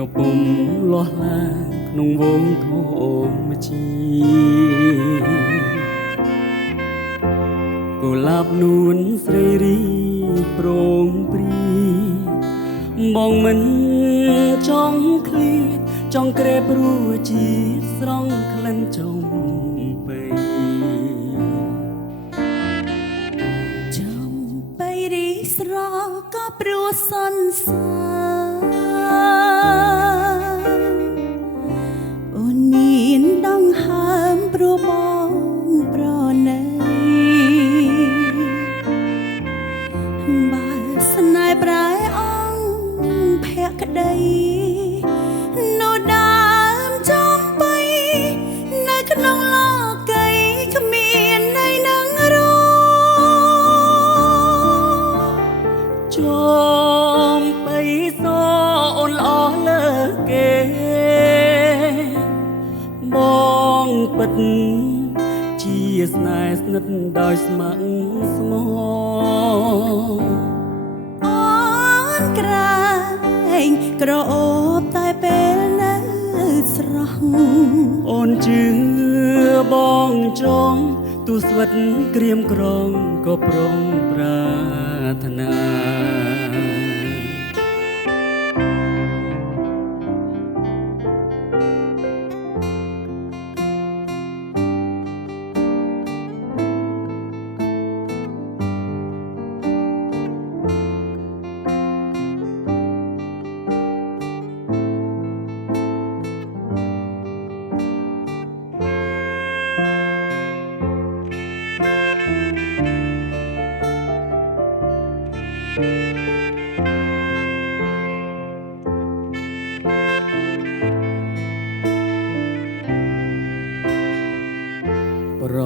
ក្រពុំលាស់ឡាក្នុងវងធម្មជាតិកុលាបនួនស្រីរីប្រងព្រីបងមិនចង់ឃ្លៀតចង់ក្រេបរួជាតិស្រង់ក្លិនចុងបីចំបីរីស្រស់ក៏ព្រោះសន្សាអូនមានដងហើមព្រោះបងប្រណីបើស្នេហ៍ប្រែអង្គភក្តីនៅដើមចំបីនៅក្នុងលោកីគ្មានន័យនឹងរចំបីសអូនល្អលើគេបងពិតជាស្នេហ៍ស្និទ្ធដោយស្ម័គ្រស្មោះអូនក្រែងក្រអូបតែពេលនៅស្រស់អូនជឿបងចង់ទូស្វិតក្រៀមក្រំក៏ព្រមប្រាថ្នាប្រ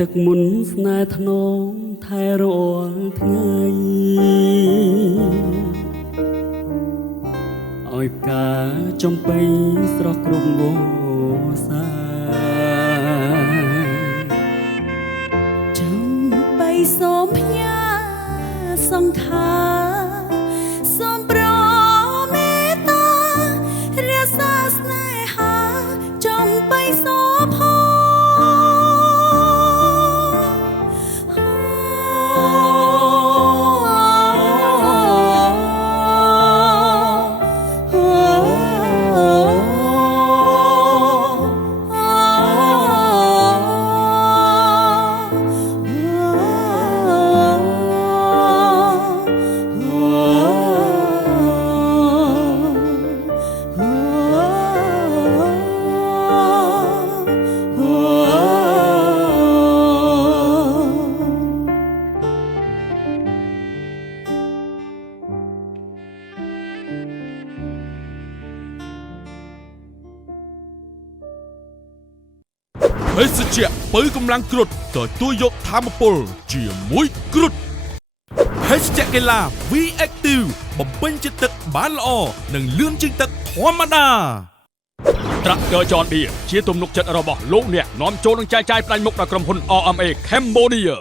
ទឹកមុនស្នេហ៍ធ្នមថែរាល់ថ្ងៃឲ្យផ្កាចំបៃស្រស់គ្រប់វសាចំបីសូមផ្ញើសង្ខាសូមប្រមេត្តារក្សាស្នេហាចំបីសូផភេសជ្ជៈបើកម្លាំងគ្រុឌទទួលយកធម៌ពលជាមួយគ្រុឌភេសជ្ជៈកីឡា V-Active បំពេញជាតិទឹកបានល្អនិងលឿនជាងទឹកធម្មតាត្រាក់ទ័រ John Deere ជាទំនុកចិត្តរបស់លោកអ្នកនាំចូលនឹងចែកចាយផ្ដាច់មុខដល់ក្រុមហ៊ុន RMA Cambodia